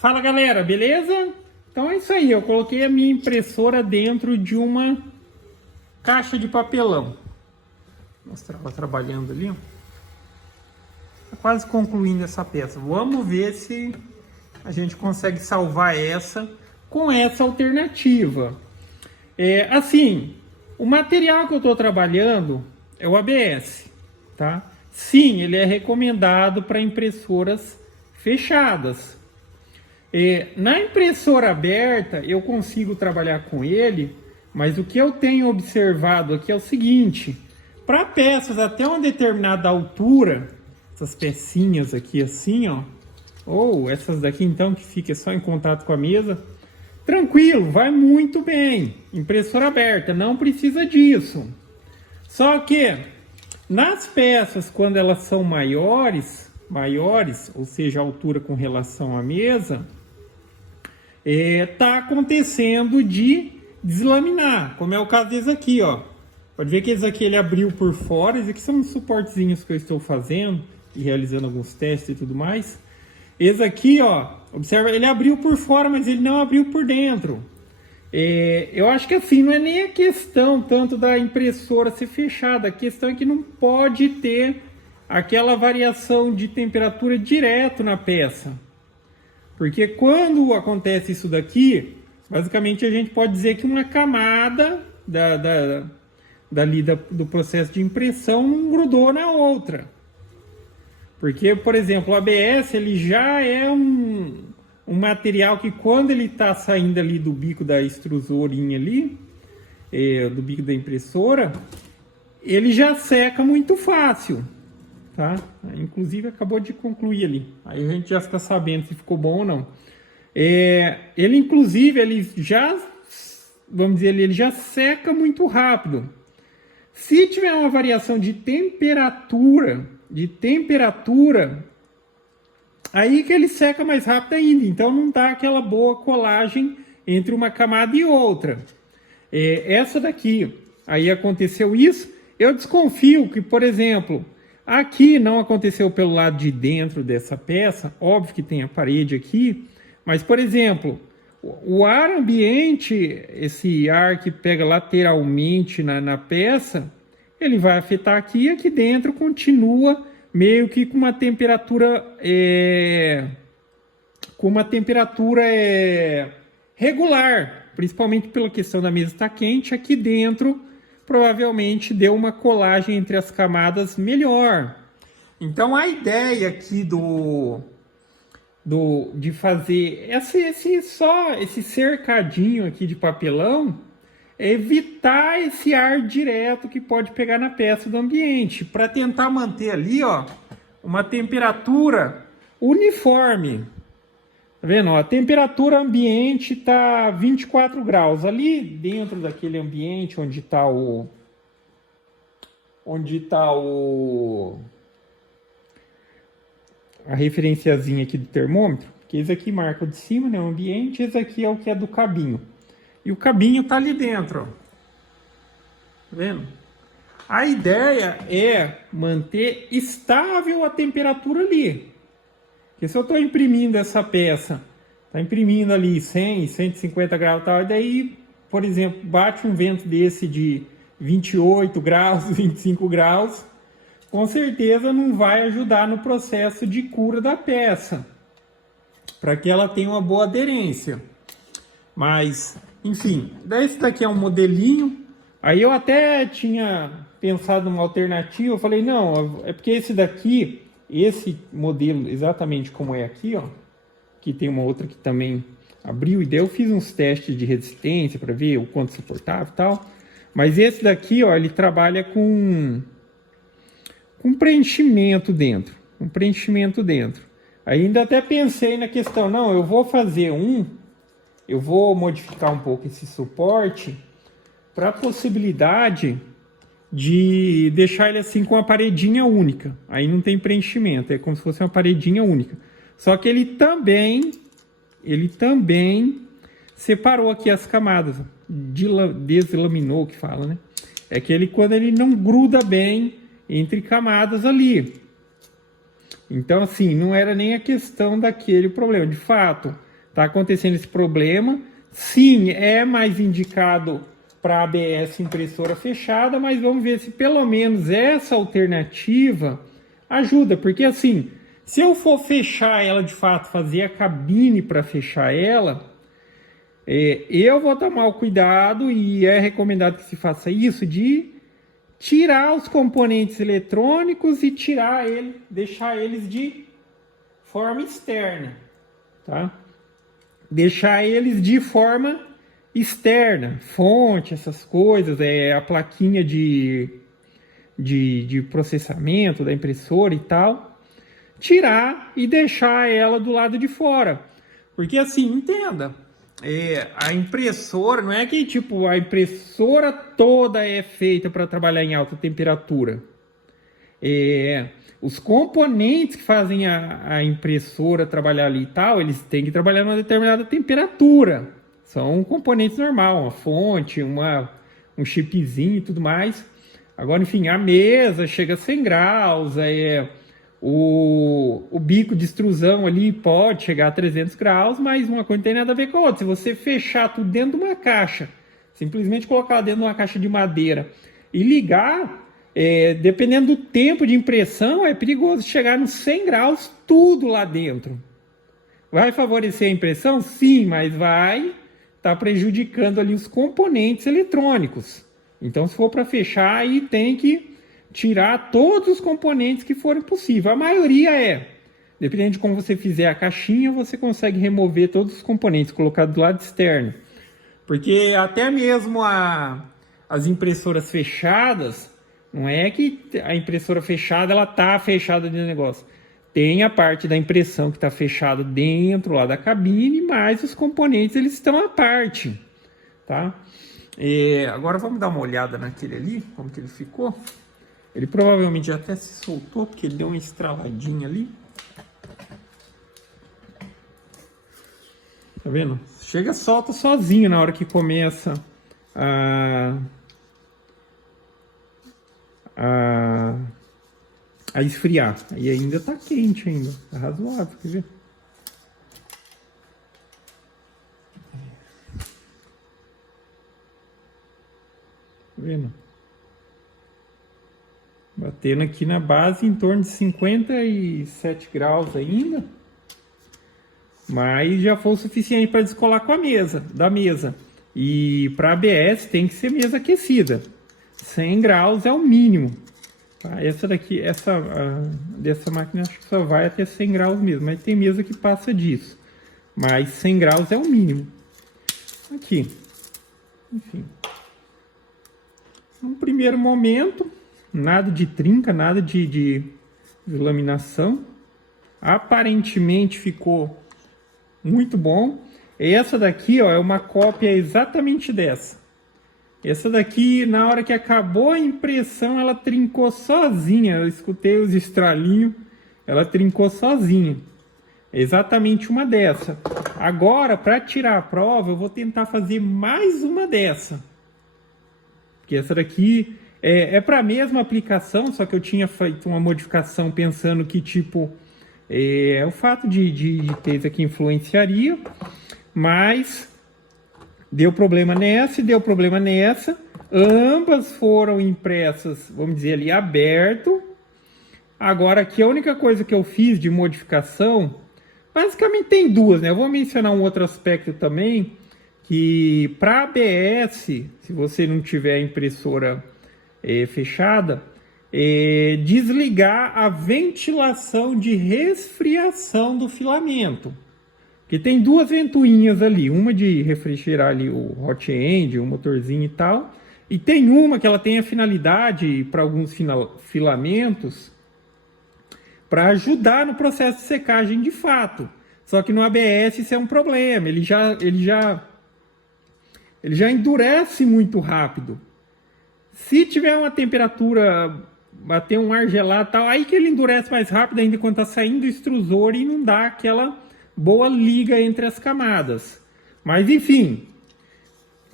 Fala galera, beleza? Então é isso aí, eu coloquei a minha impressora dentro de uma caixa de papelão. Vou mostrar ela trabalhando ali, ó. Tá quase concluindo essa peça. Vamos ver se a gente consegue salvar essa com essa alternativa. Assim, o material que eu estou trabalhando é o ABS, tá? Sim, ele é recomendado para impressoras fechadas. Na impressora aberta eu consigo trabalhar com ele, mas o que eu tenho observado aqui é o seguinte: para peças até uma determinada altura, essas pecinhas aqui assim, ó, ou essas daqui então que fica só em contato com a mesa, tranquilo, vai muito bem. Impressora aberta, não precisa disso. Só que nas peças, quando elas são maiores, ou seja, a altura com relação à mesa, tá acontecendo de deslaminar, como é o caso desse aqui, ó. Pode ver que esse aqui ele abriu por fora. Esses aqui são uns suportezinhos que eu estou fazendo e realizando alguns testes e tudo mais. Esse aqui, ó, observa, ele abriu por fora, mas ele não abriu por dentro. Eu acho que assim, não é nem a questão tanto da impressora ser fechada, a questão é que não pode ter aquela variação de temperatura direto na peça. Porque quando acontece isso daqui, basicamente a gente pode dizer que uma camada do processo de impressão não grudou na outra. Porque, por exemplo, o ABS ele já é um material que quando ele está saindo ali do bico da extrusorinha ali, do bico da impressora, ele já seca muito fácil. Tá? Inclusive acabou de concluir ali. Aí a gente já fica sabendo se ficou bom ou não. Ele inclusive, ele já, vamos dizer, ele já seca muito rápido. Se tiver uma variação de temperatura, aí que ele seca mais rápido ainda. Então não dá aquela boa colagem entre uma camada e outra. Essa daqui, aí aconteceu isso. Eu desconfio que, por exemplo, aqui não aconteceu pelo lado de dentro dessa peça, óbvio que tem a parede aqui, mas, por exemplo, o ar ambiente, esse ar que pega lateralmente na peça, ele vai afetar aqui e aqui dentro continua meio que com uma temperatura, regular, principalmente pela questão da mesa estar quente. Aqui dentro provavelmente deu uma colagem entre as camadas melhor. Então a ideia aqui de fazer esse cercadinho aqui de papelão é evitar esse ar direto que pode pegar na peça do ambiente, para tentar manter ali, ó, uma temperatura uniforme. Tá vendo? Ó, a temperatura ambiente tá 24 graus. Ali dentro daquele ambiente onde tá a referenciazinha aqui do termômetro, que esse aqui marca o de cima, né, o ambiente, esse aqui é o que é do cabinho. E o cabinho tá ali dentro, ó. Tá vendo? A ideia é manter estável a temperatura ali. Porque se eu estou imprimindo essa peça, está imprimindo ali 100, 150 graus e tal, e daí, por exemplo, bate um vento desse de 28 graus, 25 graus, com certeza não vai ajudar no processo de cura da peça, para que ela tenha uma boa aderência. Mas, enfim, esse daqui é um modelinho. Aí eu até tinha pensado numa alternativa, eu falei, não, é porque esse daqui, esse modelo exatamente como é aqui, ó, que tem uma outra que também abriu, e daí eu fiz uns testes de resistência para ver o quanto suportava e tal. Mas esse daqui, ó, ele trabalha com preenchimento dentro, Ainda até pensei na questão, não, eu vou modificar um pouco esse suporte para a possibilidade de deixar ele assim com uma paredinha única. Aí não tem preenchimento, é como se fosse uma paredinha única. Só que ele também separou aqui as camadas, deslaminou, que fala, né? É que quando ele não gruda bem entre camadas ali. Então, assim, não era nem a questão daquele problema. De fato, está acontecendo esse problema. Sim, é mais indicado para ABS impressora fechada, mas vamos ver se pelo menos essa alternativa ajuda, porque assim, se eu for fechar ela de fato, fazer a cabine para fechar ela, eu vou tomar o cuidado, e é recomendado que se faça isso, de tirar os componentes eletrônicos e deixar eles de forma externa, tá? Deixar eles de forma externa, fonte, essas coisas, a plaquinha de processamento da impressora e tal, tirar e deixar ela do lado de fora. Porque assim, entenda, a impressora, não é que tipo a impressora toda é feita para trabalhar em alta temperatura. Os componentes que fazem a impressora trabalhar ali e tal, eles têm que trabalhar numa determinada temperatura. São componentes normal, uma fonte, um chipzinho e tudo mais. Agora, enfim, a mesa chega a 100 graus, o bico de extrusão ali pode chegar a 300 graus, mas uma coisa não tem nada a ver com a outra. Se você fechar tudo dentro de uma caixa, simplesmente colocar dentro de uma caixa de madeira e ligar, dependendo do tempo de impressão, é perigoso chegar nos 100 graus tudo lá dentro. Vai favorecer a impressão? Sim, mas vai estar prejudicando ali os componentes eletrônicos. Então, se for para fechar, aí tem que tirar todos os componentes que forem possível. A maioria dependendo de como você fizer a caixinha, você consegue remover todos os componentes, colocar do lado externo. Porque até mesmo as impressoras fechadas, não é que a impressora fechada, ela tá fechada dentro do negócio. Tem a parte da impressão que está fechada dentro lá da cabine, mas os componentes eles estão à parte, tá? Agora vamos dar uma olhada naquele ali, como que ele ficou. Ele provavelmente até se soltou, porque ele deu uma estraladinha ali. Tá vendo? Chega, solta sozinho na hora que começa a esfriar. E ainda tá quente ainda, tá razoável, quer ver? Tá vendo? Batendo aqui na base em torno de 57 graus ainda. Mas já foi o suficiente para descolar da mesa. E para ABS tem que ser mesa aquecida. 100 graus é o mínimo. Tá? Essa daqui, dessa máquina acho que só vai até 100 graus mesmo. Mas tem mesa que passa disso. Mas 100 graus é o mínimo. Aqui. Enfim. No primeiro momento, nada de trinca, nada de laminação. Aparentemente ficou muito bom. Essa daqui, ó, é uma cópia exatamente dessa. Essa daqui, na hora que acabou a impressão, ela trincou sozinha. Eu escutei os estralinhos, ela trincou sozinha. Exatamente uma dessa. Agora, para tirar a prova, eu vou tentar fazer mais uma dessa. Porque essa daqui é para a mesma aplicação, só que eu tinha feito uma modificação pensando que, tipo, o fato de ter isso aqui influenciaria, mas deu problema nessa e deu problema nessa. Ambas foram impressas, vamos dizer ali, aberto. Agora aqui a única coisa que eu fiz de modificação, basicamente tem duas, né? Eu vou mencionar um outro aspecto também, que para ABS, se você não tiver a impressora fechada, desligar a ventilação de resfriação do filamento. Porque tem duas ventoinhas ali, uma de refrigerar ali o hot end, o motorzinho e tal, e tem uma que ela tem a finalidade para alguns filamentos para ajudar no processo de secagem de fato. Só que no ABS isso é um problema, ele já endurece muito rápido. Se tiver uma temperatura, bater um ar gelado e tal, aí que ele endurece mais rápido ainda quando está saindo do extrusor e não dá aquela boa liga entre as camadas. Mas enfim,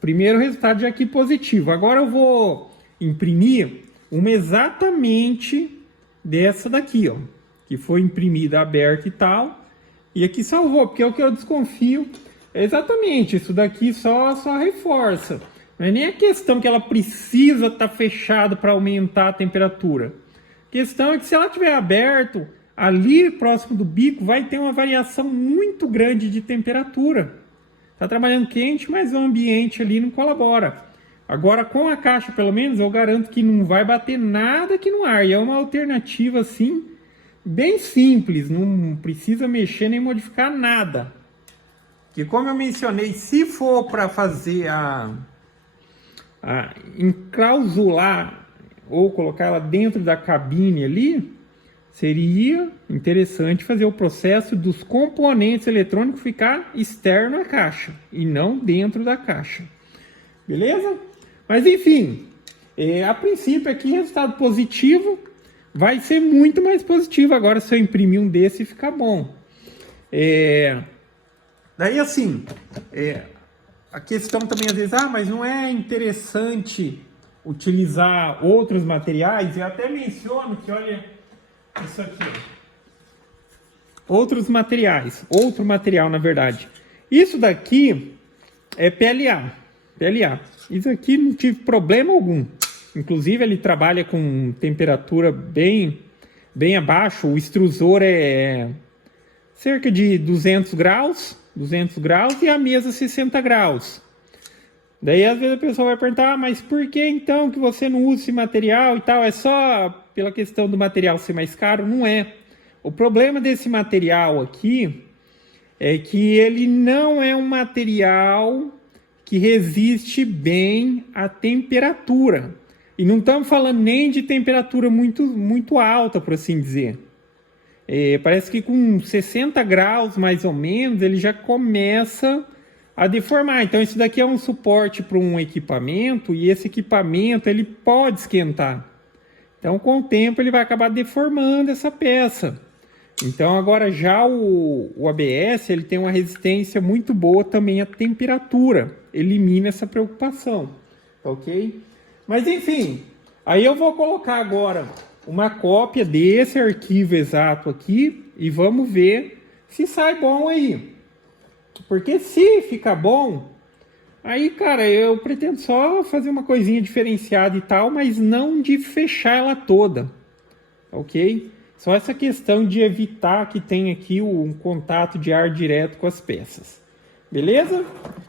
primeiro resultado já aqui positivo. Agora eu vou imprimir uma exatamente dessa daqui, ó, que foi imprimida aberta e tal. E aqui salvou, porque é o que eu desconfio. É exatamente, isso daqui só reforça. Não é nem a questão que ela precisa estar fechada para aumentar a temperatura. A questão é que se ela estiver aberto, ali próximo do bico, vai ter uma variação muito grande de temperatura. Está trabalhando quente, mas o ambiente ali não colabora. Agora, com a caixa, pelo menos, eu garanto que não vai bater nada aqui no ar. E é uma alternativa, assim, bem simples. Não precisa mexer nem modificar nada. Que, como eu mencionei, se for para fazer enclausular ou colocar ela dentro da cabine ali, seria interessante fazer o processo dos componentes eletrônicos ficar externo à caixa e não dentro da caixa. Beleza? Mas enfim, a princípio aqui resultado positivo, vai ser muito mais positivo agora se eu imprimir um desse e ficar bom. Daí assim, a questão também às vezes, mas não é interessante utilizar outros materiais? Eu até menciono que, olha, isso aqui, outro material na verdade. Isso daqui é PLA. Isso aqui não tive problema algum. Inclusive ele trabalha com temperatura bem abaixo. O extrusor é cerca de 200 graus e a mesa 60 graus. Daí às vezes a pessoa vai perguntar, mas por que então que você não usa esse material e tal? É só pela questão do material ser mais caro? Não é. O problema desse material aqui é que ele não é um material que resiste bem à temperatura. E não estamos falando nem de temperatura muito alta, por assim dizer. Parece que com 60 graus, mais ou menos, ele já começa a deformar. Então, isso daqui é um suporte para um equipamento, e esse equipamento ele pode esquentar. Então, com o tempo, ele vai acabar deformando essa peça. Então, agora já o ABS ele tem uma resistência muito boa também à temperatura. Elimina essa preocupação, ok? Mas, enfim, aí eu vou colocar agora uma cópia desse arquivo exato aqui e vamos ver se sai bom aí. Porque se ficar bom, aí, cara, eu pretendo só fazer uma coisinha diferenciada e tal, mas não de fechar ela toda, ok? Só essa questão de evitar que tenha aqui um contato de ar direto com as peças. Beleza?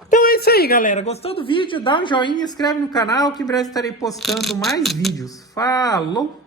Então é isso aí, galera. Gostou do vídeo? Dá um joinha, inscreve no canal que em breve estarei postando mais vídeos. Falou!